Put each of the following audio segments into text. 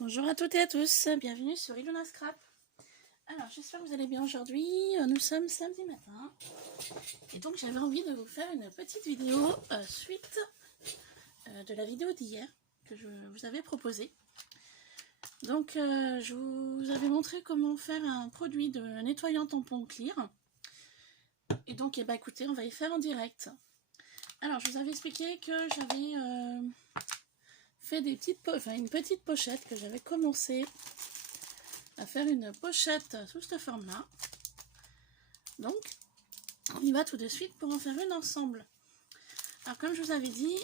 Bonjour à toutes et à tous, bienvenue sur Ilona Scrap. Alors j'espère que vous allez bien aujourd'hui, nous sommes samedi matin et donc j'avais envie de vous faire une petite vidéo suite de la vidéo d'hier que je vous avais proposée. Donc je vous avais montré comment faire un produit de nettoyant tampon clear et donc écoutez, on va y faire en direct. Alors je vous avais expliqué que j'avais fait une petite pochette, que j'avais commencé à faire une pochette sous cette forme là. Donc on y va tout de suite pour en faire une ensemble. Alors comme je vous avais dit,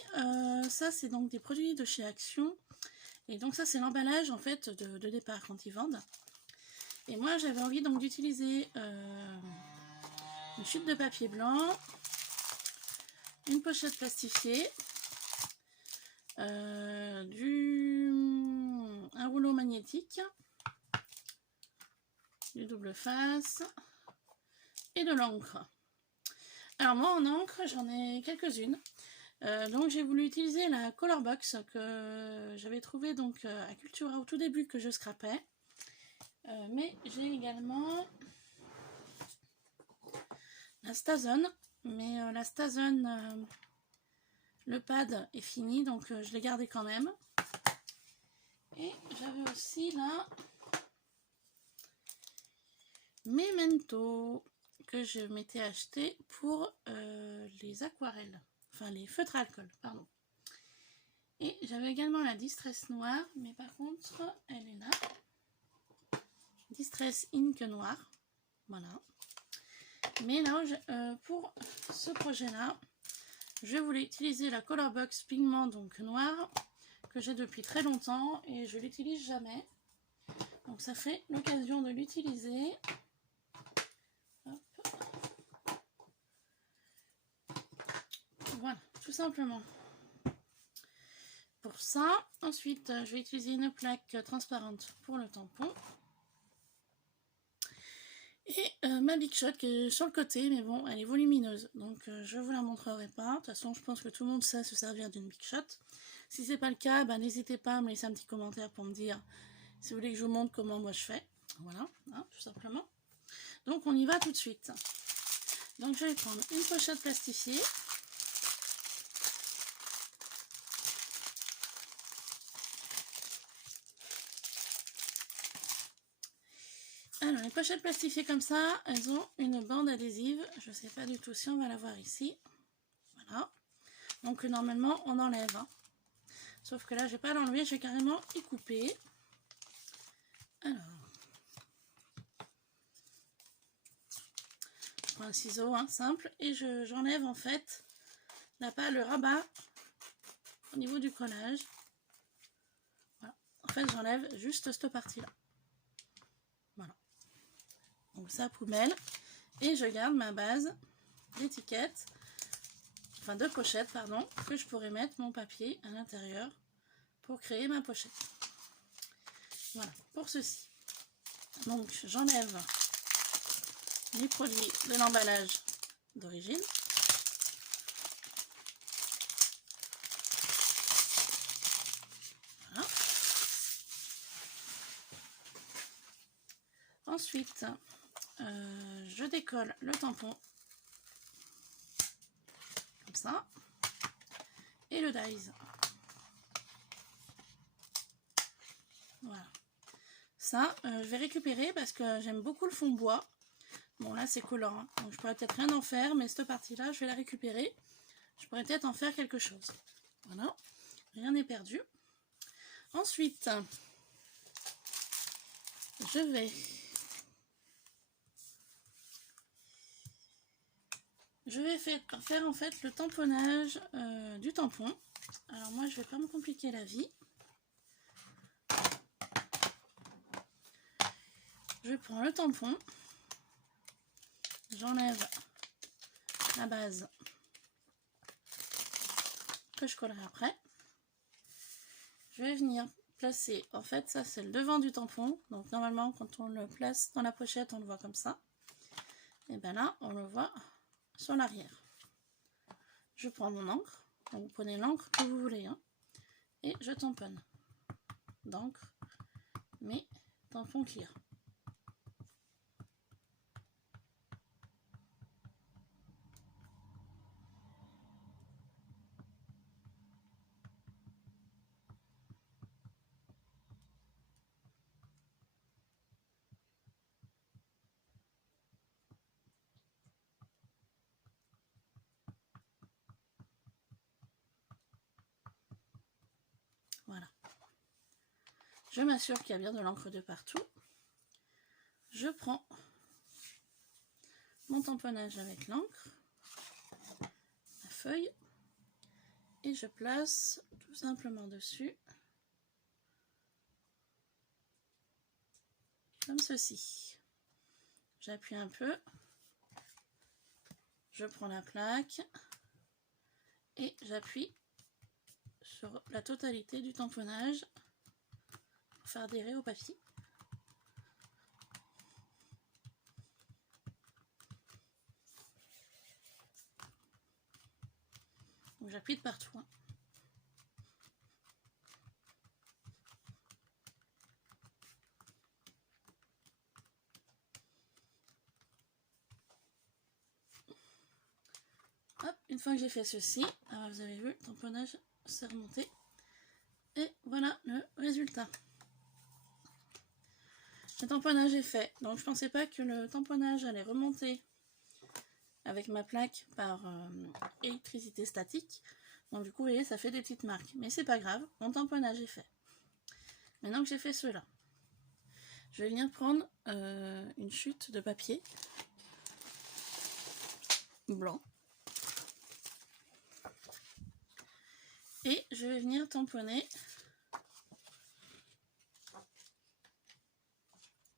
ça c'est donc des produits de chez Action et donc ça c'est l'emballage en fait de départ quand ils vendent. Et moi j'avais envie donc d'utiliser une chute de papier blanc, une pochette plastifiée, un rouleau magnétique, du double face et de l'encre. Alors moi en encre j'en ai quelques-unes, donc j'ai voulu utiliser la Color Box que j'avais trouvé donc à Cultura au tout début, que je scrapais, mais j'ai également la Stason, mais la Stason, le pad est fini donc je l'ai gardé quand même. Et j'avais aussi là Memento que je m'étais acheté pour les aquarelles, enfin les feutres à alcool, pardon. Et j'avais également la Distress noire, mais par contre elle est là, Distress Ink noir, voilà. Mais là pour ce projet là, je voulais utiliser la Color Box pigment donc noir que j'ai depuis très longtemps et je l'utilise jamais, donc ça fait l'occasion de l'utiliser. Voilà, tout simplement. Pour ça, ensuite, je vais utiliser une plaque transparente pour le tampon. Et ma Big Shot qui est sur le côté, mais bon, elle est volumineuse, donc je vous la montrerai pas. De toute façon, je pense que tout le monde sait se servir d'une Big Shot. Si c'est pas le cas, n'hésitez pas à me laisser un petit commentaire pour me dire si vous voulez que je vous montre comment moi je fais. Voilà, hein, tout simplement. Donc on y va tout de suite. Donc je vais prendre une pochette plastifiée. Alors les pochettes plastifiées comme ça, elles ont une bande adhésive. Je ne sais pas du tout si on va la voir ici. Voilà. Donc normalement on enlève. Hein. Sauf que là je vais pas l'enlever, je vais carrément y couper. Alors. Je prends un ciseau hein, simple et j'enlève en fait le rabat au niveau du collage. Voilà. En fait j'enlève juste cette partie là. Voilà. Donc ça poubelle. Et je garde ma base d'étiquette, enfin de pochette pardon, que je pourrais mettre mon papier à l'intérieur pour créer ma pochette. Voilà pour ceci. Donc j'enlève les produits de l'emballage d'origine. Voilà. Ensuite je décolle le tampon comme ça et le dies. Voilà. Ça je vais récupérer parce que j'aime beaucoup le fond bois. Bon là c'est collant hein, donc je pourrais peut-être rien en faire, mais cette partie là je vais la récupérer. Je pourrais peut-être en faire quelque chose. Voilà, rien n'est perdu. Ensuite je vais faire en fait le tamponnage du tampon. Alors moi je vais pas me compliquer la vie. Je prends le tampon, j'enlève la base que je collerai après. Je vais venir placer, en fait ça c'est le devant du tampon, donc normalement quand on le place dans la pochette on le voit comme ça, et bien là on le voit sur l'arrière. Je prends mon encre, donc vous prenez l'encre que vous voulez hein, et je tamponne d'encre mes tampons clear. Voilà. Je m'assure qu'il y a bien de l'encre de partout. Je prends mon tamponnage avec l'encre, la feuille, et je place tout simplement dessus, comme ceci. J'appuie un peu, je prends la plaque et j'appuie sur la totalité du tamponnage pour faire adhérer au papier. Donc j'appuie de partout. Hein. Hop, une fois que j'ai fait ceci, alors vous avez vu, le tamponnage s'est remonté. Et voilà le résultat. Le tamponnage est fait. Donc je pensais pas que le tamponnage allait remonter avec ma plaque par électricité statique. Donc du coup, vous voyez, ça fait des petites marques. Mais c'est pas grave, mon tamponnage est fait. Maintenant que j'ai fait cela, je vais venir prendre une chute de papier blanc. Et je vais venir tamponner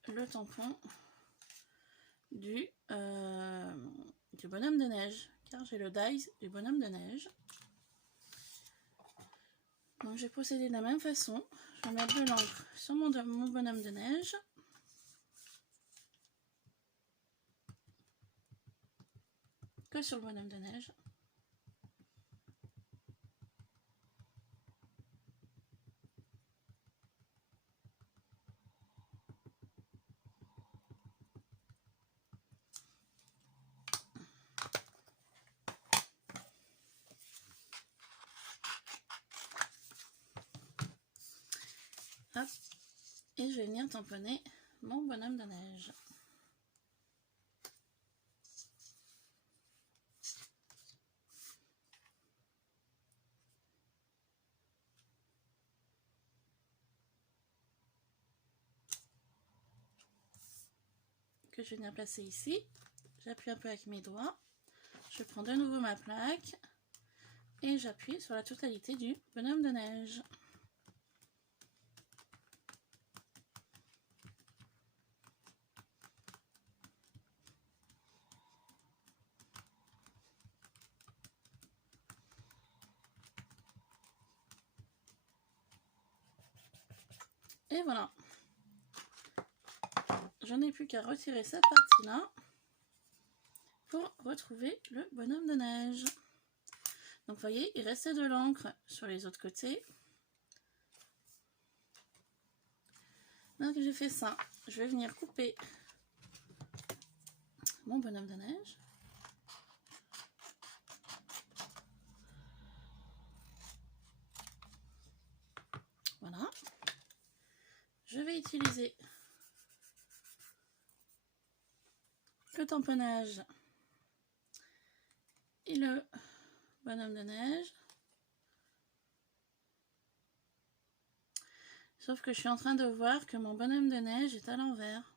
le tampon du bonhomme de neige. Car j'ai le dies du bonhomme de neige. Donc je vais procéder de la même façon. Je vais mettre de l'encre sur mon bonhomme de neige. Que sur le bonhomme de neige. Hop. Et je vais venir tamponner mon bonhomme de neige. Que je vais venir placer ici. J'appuie un peu avec mes doigts. Je prends de nouveau ma plaque et j'appuie sur la totalité du bonhomme de neige. Et voilà. Je n'ai plus qu'à retirer cette partie-là pour retrouver le bonhomme de neige. Donc vous voyez, il restait de l'encre sur les autres côtés. Maintenant que j'ai fait ça, je vais venir couper mon bonhomme de neige. Voilà. Je vais utiliser le tamponnage et le bonhomme de neige. Sauf que je suis en train de voir que mon bonhomme de neige est à l'envers.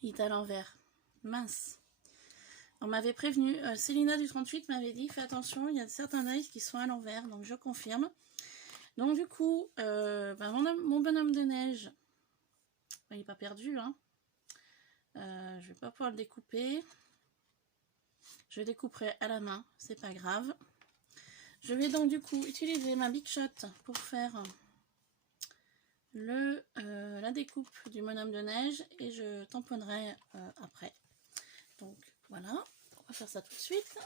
Il est à l'envers. Mince. On m'avait prévenu, Célina du 38 m'avait dit, fais attention, il y a certains dies qui sont à l'envers, donc je confirme. Donc du coup, mon bonhomme de neige, il n'est pas perdu, hein. Je vais pas pouvoir le découper. Je le découperai à la main, c'est pas grave. Je vais donc du coup utiliser ma Big Shot pour faire la découpe du bonhomme de neige et je tamponnerai après. Donc voilà, on va faire ça tout de suite.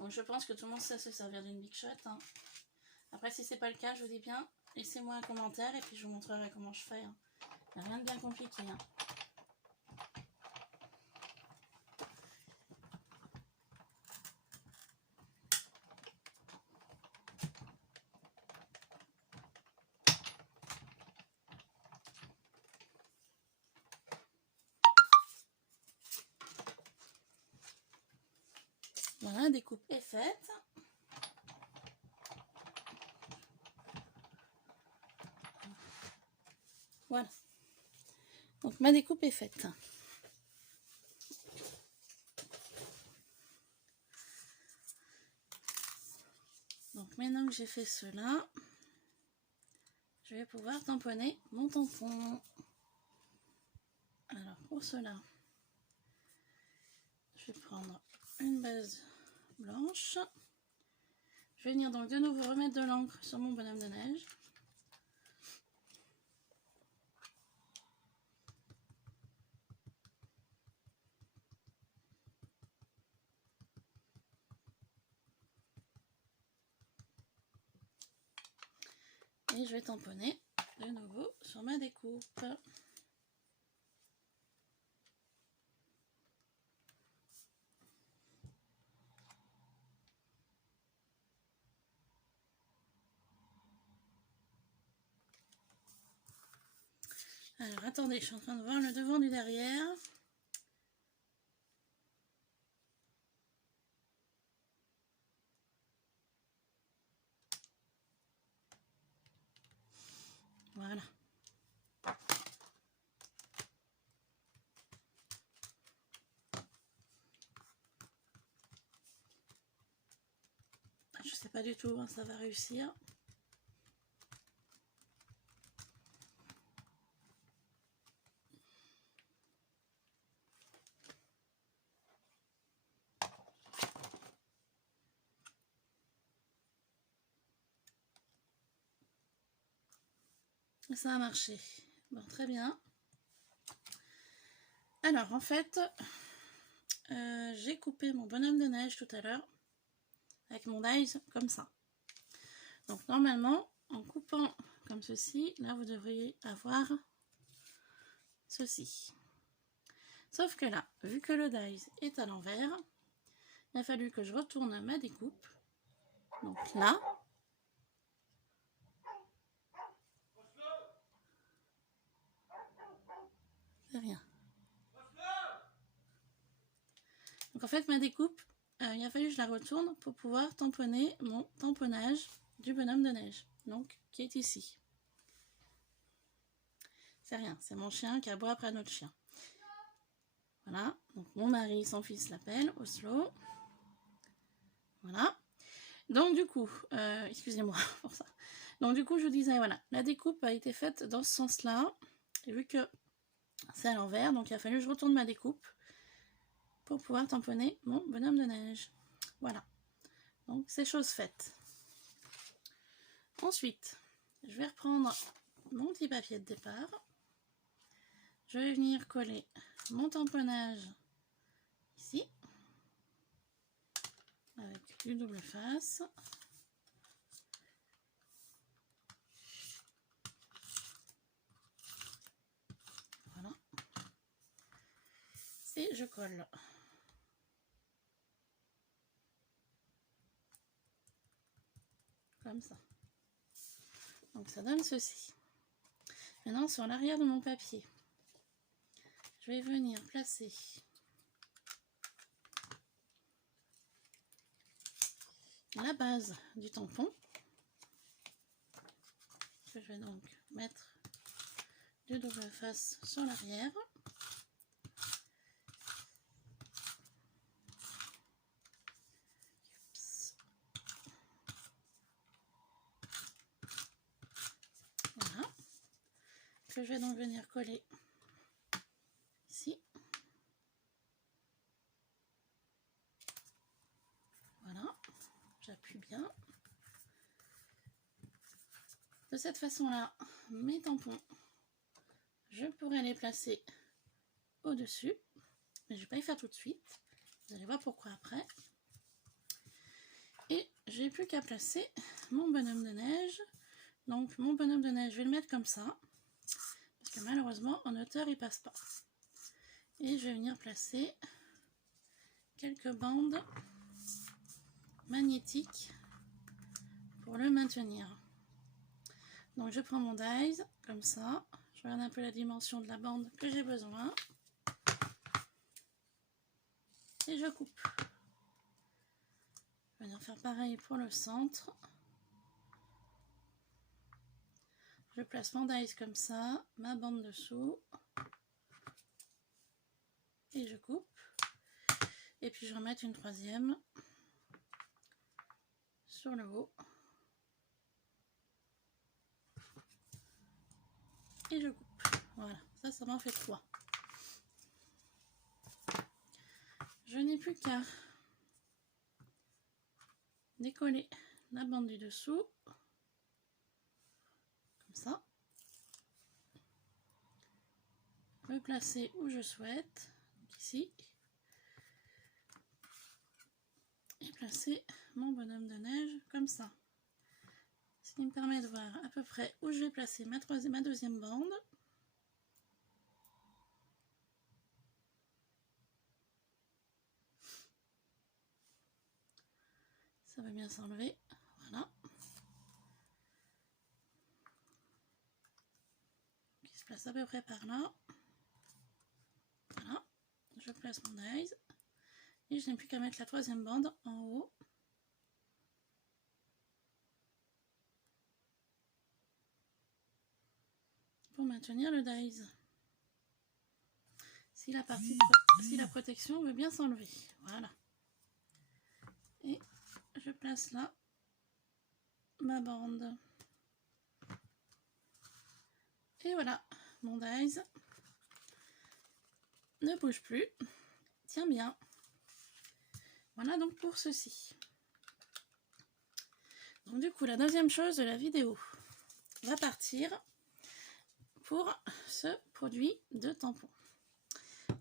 Donc je pense que tout le monde sait se servir d'une Big Shot. Hein. Après, si c'est pas le cas, je vous dis bien, laissez-moi un commentaire et puis je vous montrerai comment je fais. Hein. Il n'y a rien de bien compliqué. Hein. Voilà, la découpe est faite. Voilà. Donc ma découpe est faite. Donc maintenant que j'ai fait cela, je vais pouvoir tamponner mon tampon. Alors pour cela, je vais prendre une base blanche. Je vais venir donc de nouveau remettre de l'encre sur mon bonhomme de neige. Et je vais tamponner de nouveau sur ma découpe. Alors attendez, je suis en train de voir le devant du derrière. Voilà. Je sais pas du tout, hein, ça va réussir. Ça a marché. Bon, très bien. Alors, en fait, j'ai coupé mon bonhomme de neige tout à l'heure avec mon dies comme ça. Donc, normalement, en coupant comme ceci, là, vous devriez avoir ceci. Sauf que là, vu que le dies est à l'envers, il a fallu que je retourne ma découpe. Donc là, c'est rien. Donc en fait, ma découpe, il a fallu que je la retourne pour pouvoir tamponner mon tamponnage du bonhomme de neige, donc qui est ici. C'est rien, c'est mon chien qui aboie après notre chien. Voilà, donc mon mari, son fils l'appelle, Oslo. Voilà. Donc du coup, excusez-moi pour ça. Donc du coup, je vous disais, voilà, la découpe a été faite dans ce sens-là. Et vu que c'est à l'envers, donc il a fallu que je retourne ma découpe pour pouvoir tamponner mon bonhomme de neige. Voilà. Donc c'est chose faite. Ensuite, je vais reprendre mon petit papier de départ. Je vais venir coller mon tamponnage ici avec du double face. Voilà. Et je colle. Comme ça. Donc ça donne ceci. Maintenant sur l'arrière de mon papier, je vais venir placer la base du tampon. Je vais donc mettre du double face sur l'arrière. Voilà. Que je vais donc venir coller ici. Voilà. J'appuie bien. De cette façon-là, mes tampons, je pourrais les placer au-dessus. Mais je ne vais pas y faire tout de suite. Vous allez voir pourquoi après. Et j'ai plus qu'à placer mon bonhomme de neige. Donc mon bonhomme de neige, je vais le mettre comme ça. Parce que malheureusement, en hauteur, il passe pas. Et je vais venir placer quelques bandes magnétiques pour le maintenir. Donc je prends mon dies, comme ça. Je regarde un peu la dimension de la bande que j'ai besoin. Et je coupe. Je vais venir faire pareil pour le centre. Je place mon dies comme ça, ma bande dessous. Et je coupe. Et puis je remets une troisième sur le haut. Et je coupe. Voilà, ça m'en fait 3. Je n'ai plus qu'à décoller la bande du dessous. Comme ça. Me placer où je souhaite. Donc ici. Et placer mon bonhomme de neige comme ça. Ce qui me permet de voir à peu près où je vais placer ma deuxième bande. Ça va bien s'enlever. Voilà. Qui se place à peu près par là. Voilà. Je place mon dies. Et je n'ai plus qu'à mettre la troisième bande en haut. Pour maintenir le dies. Si la protection veut bien s'enlever. Voilà. Et je place là ma bande. Et voilà, mon dies ne bouge plus. Tiens bien. Voilà donc pour ceci. Donc du coup, la deuxième chose de la vidéo va partir pour ce produit de tampon.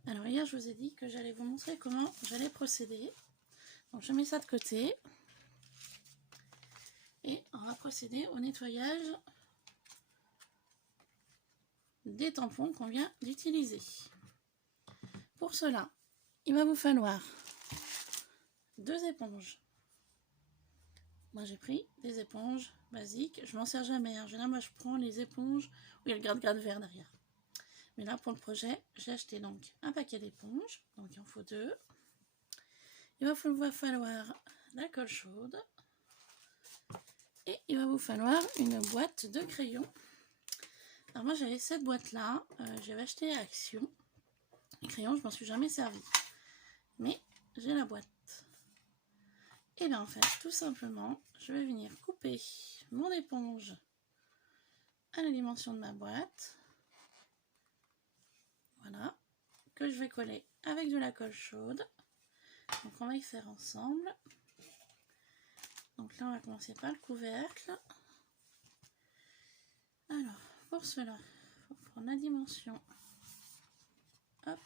Alors hier, je vous ai dit que j'allais vous montrer comment j'allais procéder. Donc je mets ça de côté. Et on va procéder au nettoyage des tampons qu'on vient d'utiliser. Pour cela, il va vous falloir 2 éponges. Moi j'ai pris des éponges basiques, je m'en sers jamais. Généralement moi je prends les éponges où il y a le gratte-gratte vert derrière. Mais là pour le projet, j'ai acheté donc un paquet d'éponges, donc il en faut 2. Il va vous falloir la colle chaude et il va vous falloir une boîte de crayons. Alors moi j'avais cette boîte là, j'avais acheté à Action. Les crayons je m'en suis jamais servi, mais j'ai la boîte. Et bien en fait tout simplement je vais venir couper mon éponge à la dimension de ma boîte. Voilà, que je vais coller avec de la colle chaude. Donc on va y faire ensemble. Donc là on va commencer par le couvercle. Alors pour cela, il faut prendre la dimension. Hop.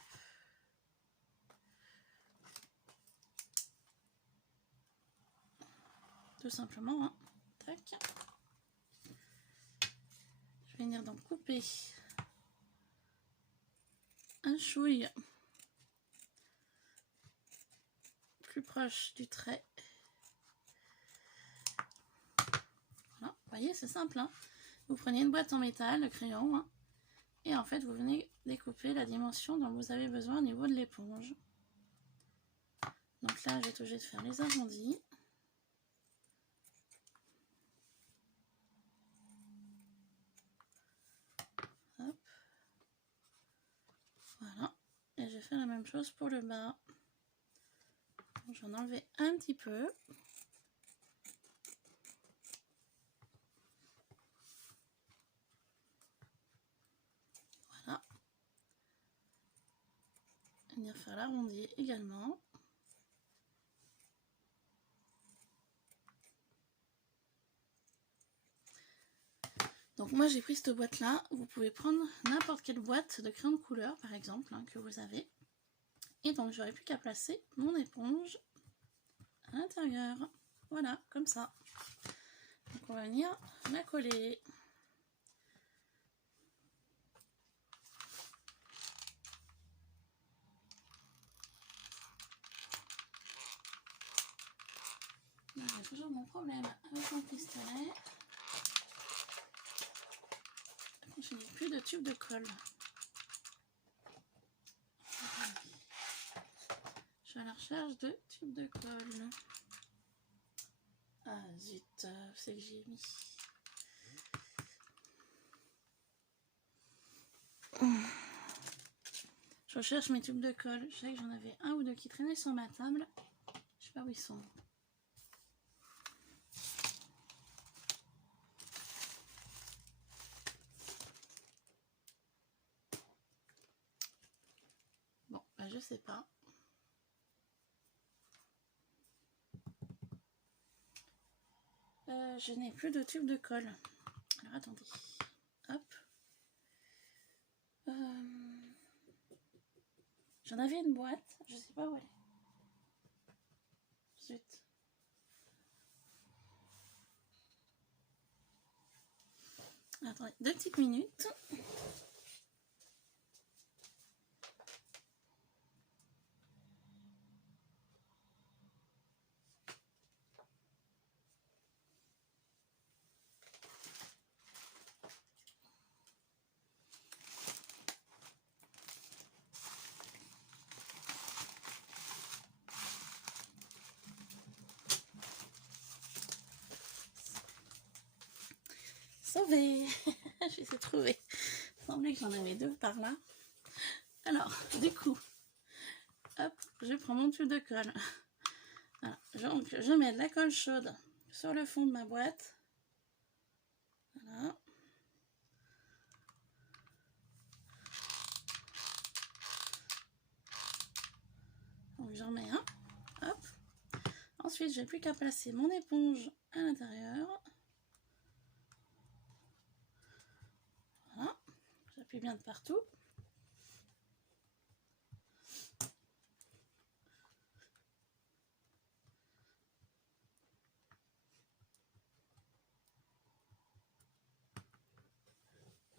Tout simplement, hein. Tac. Je vais venir donc couper un chouille plus proche du trait. Voilà, vous voyez, c'est simple, hein. Vous prenez une boîte en métal, le crayon, hein, et en fait vous venez découper la dimension dont vous avez besoin au niveau de l'éponge. Donc là, je vais être obligée de faire les arrondis. Hop. Voilà. Et je vais faire la même chose pour le bas. J'en ai enlevé un petit peu. Voilà. Venir faire l'arrondi également. Donc moi j'ai pris cette boîte là, vous pouvez prendre n'importe quelle boîte de crayon de couleur par exemple, hein, que vous avez. Et donc j'aurais plus qu'à placer mon éponge à l'intérieur. Voilà, comme ça. Donc on va venir la coller. J'ai toujours mon problème avec mon pistolet. Je n'ai plus de tube de colle. Je suis à la recherche de tube de colle. Ah zut, c'est que j'ai mis. Je recherche mes tubes de colle. Je sais que j'en avais un ou deux qui traînaient sur ma table. Je sais pas où ils sont. Bon, bah je sais pas. Je n'ai plus de tube de colle. Alors attendez. Hop. J'en avais une boîte. Je sais pas où elle est. Zut. Attendez, 2 petites minutes. Sauvé. Je les ai trouvés. Il semblait que j'en avais deux par là. Alors, du coup, hop, je prends mon tube de colle. Voilà. Donc, je mets de la colle chaude sur le fond de ma boîte. Voilà. Donc, j'en mets un. Hop. Ensuite, j'ai plus qu'à placer mon éponge à l'intérieur. Voilà. J'appuie bien de partout.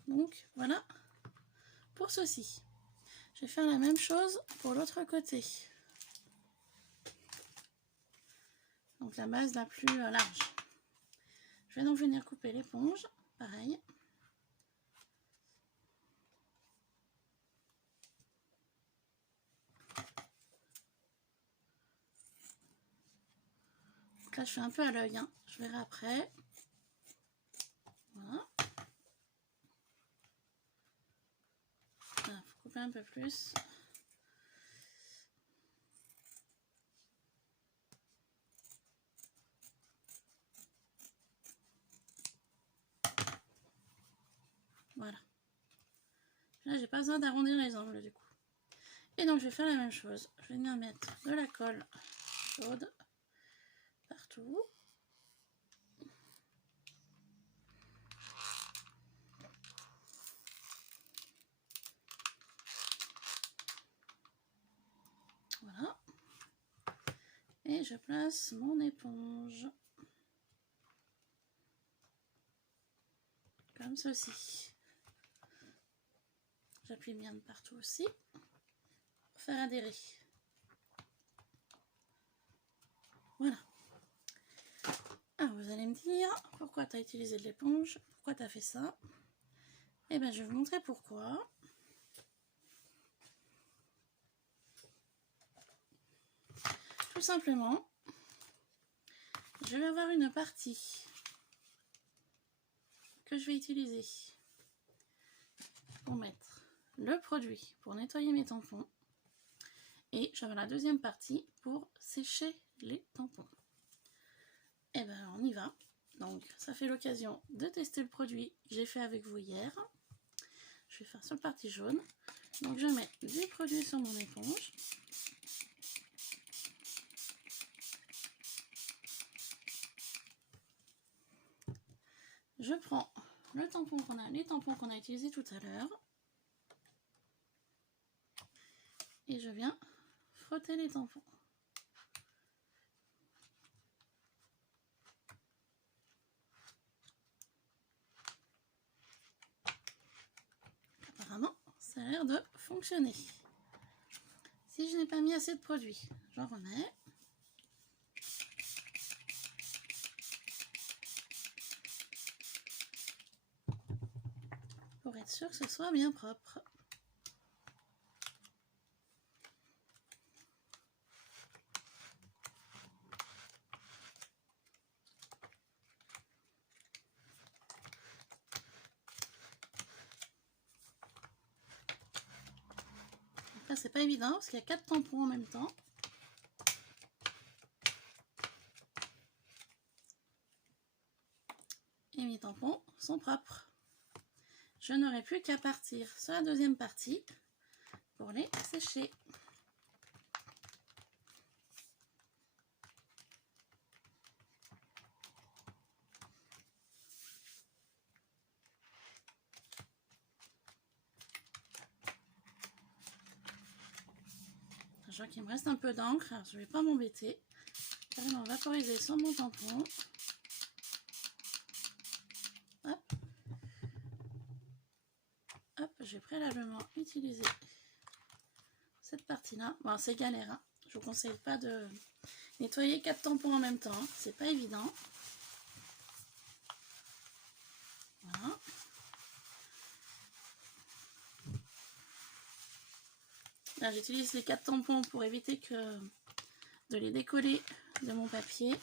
Donc, voilà pour ceci. Je vais faire la même chose pour l'autre côté. Donc, la base la plus large. Je vais donc venir couper l'éponge. Pareil. Donc là, je fais un peu à l'œil. Hein. Je verrai après. Voilà. Il faut couper un peu plus. Voilà. Là, j'ai pas besoin d'arrondir les angles du coup. Et donc, je vais faire la même chose. Je vais venir mettre de la colle chaude partout. Voilà. Et je place mon éponge. Comme ceci. J'appuie bien de partout aussi. Pour faire adhérer. Voilà. Alors, vous allez me dire, pourquoi tu as utilisé de l'éponge? Pourquoi tu as fait ça? Eh bien, je vais vous montrer pourquoi. Tout simplement, je vais avoir une partie que je vais utiliser pour mettre le produit pour nettoyer mes tampons. Et j'avais la deuxième partie pour sécher les tampons. Et ben on y va. Donc ça fait l'occasion de tester le produit que j'ai fait avec vous hier. Je vais faire sur le partie jaune. Donc je mets du produit sur mon éponge. Je prends le tampon les tampons qu'on a utilisés tout à l'heure. Et je viens frotter les tampons. l'air de fonctionner. Si je n'ai pas mis assez de produit, j'en remets. Pour être sûr que ce soit bien propre. Là, c'est pas évident parce qu'il y a 4 tampons en même temps. Et mes tampons sont propres. Je n'aurai plus qu'à partir sur la deuxième partie pour les sécher. Je vois qu'il me reste un peu d'encre, alors je ne vais pas m'embêter. Je vais vraiment vaporiser sur mon tampon. Hop. Hop, j'ai préalablement utilisé cette partie-là. Bon, c'est galère, hein. Je vous conseille pas de nettoyer 4 tampons en même temps, hein. C'est pas évident. Voilà. Là, j'utilise les 4 tampons pour éviter de les décoller de mon papier.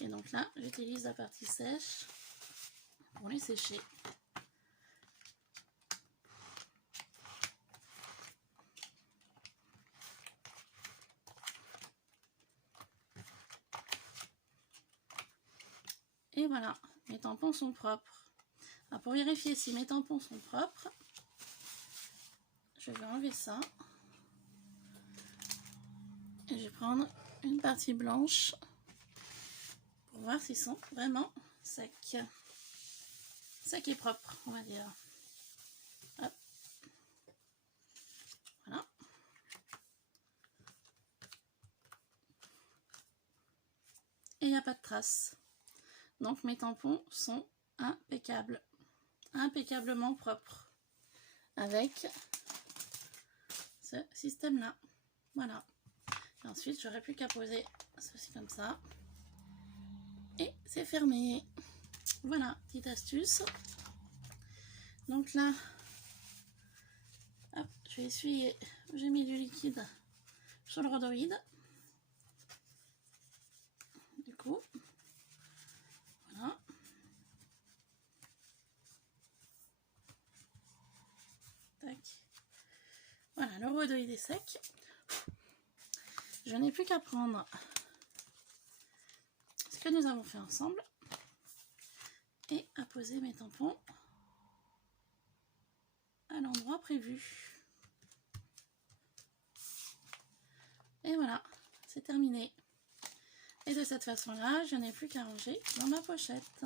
Et donc là, j'utilise la partie sèche pour les sécher. Et voilà, mes tampons sont propres. Alors pour vérifier si mes tampons sont propres, je vais enlever ça. Et je vais prendre une partie blanche pour voir s'ils sont vraiment secs. Sec et propre, on va dire. Hop. Voilà. Et il n'y a pas de traces. Donc mes tampons sont impeccables. Impeccablement propres. Avec ce système-là. Voilà. Et ensuite, j'aurai plus qu'à poser ceci comme ça. Et c'est fermé. Voilà, petite astuce. Donc là, hop, je vais essuyer. J'ai mis du liquide sur le rhodoïde. Du coup, voilà. Tac. Voilà, le rhodoïde est sec. Je n'ai plus qu'à prendre ce que nous avons fait ensemble et à poser mes tampons à l'endroit prévu. Et voilà, c'est terminé. Et de cette façon-là, je n'ai plus qu'à ranger dans ma pochette.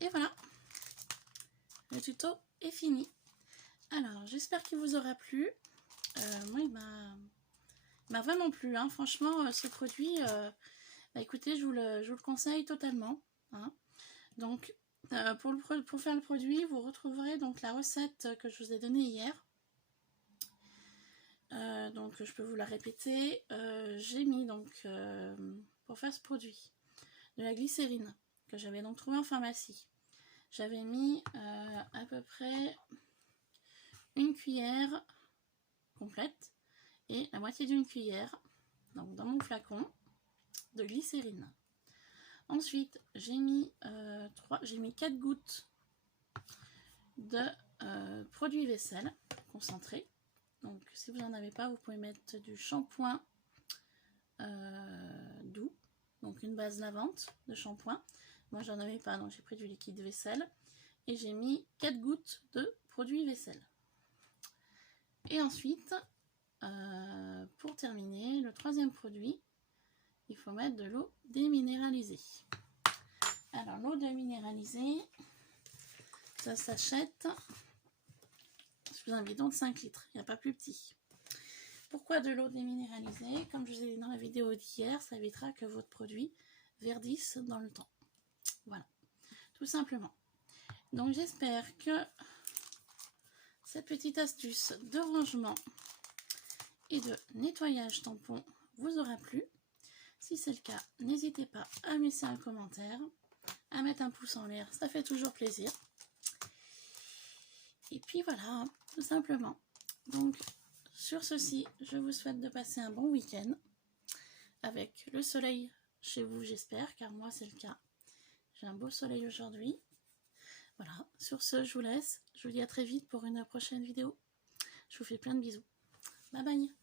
Et voilà, le tuto est fini. Alors, j'espère qu'il vous aura plu. Moi, il m'a vraiment plu, hein. Franchement, ce produit, bah, écoutez, je vous le conseille totalement, hein. Donc, pour faire le produit, vous retrouverez donc la recette que je vous ai donnée hier. Donc, je peux vous la répéter. J'ai mis donc, pour faire ce produit, de la glycérine que j'avais donc trouvé en pharmacie. J'avais mis à peu près une cuillère complète et la moitié d'une cuillère donc dans mon flacon de glycérine. Ensuite, j'ai mis 4 gouttes de produit vaisselle concentré. Donc, si vous n'en avez pas, vous pouvez mettre du shampoing doux, donc une base lavante de shampoing. Moi, j'en avais pas, donc j'ai pris du liquide vaisselle. Et j'ai mis 4 gouttes de produit vaisselle. Et ensuite, pour terminer, le troisième produit, il faut mettre de l'eau déminéralisée. Alors, l'eau de minéralisée, ça s'achète sous un bidon de 5 litres. Il n'y a pas plus petit. Pourquoi de l'eau déminéralisée? Comme je vous ai dit dans la vidéo d'hier, ça évitera que votre produit verdisse dans le temps. Voilà, tout simplement. Donc, j'espère que cette petite astuce de rangement et de nettoyage tampon vous aura plu. Si c'est le cas, n'hésitez pas à me laisser un commentaire, à mettre un pouce en l'air, ça fait toujours plaisir. Et puis voilà, tout simplement. Donc, sur ceci, je vous souhaite de passer un bon week-end avec le soleil chez vous, j'espère, car moi c'est le cas. J'ai un beau soleil aujourd'hui. Voilà, sur ce, je vous laisse. Je vous dis à très vite pour une prochaine vidéo. Je vous fais plein de bisous. Bye bye.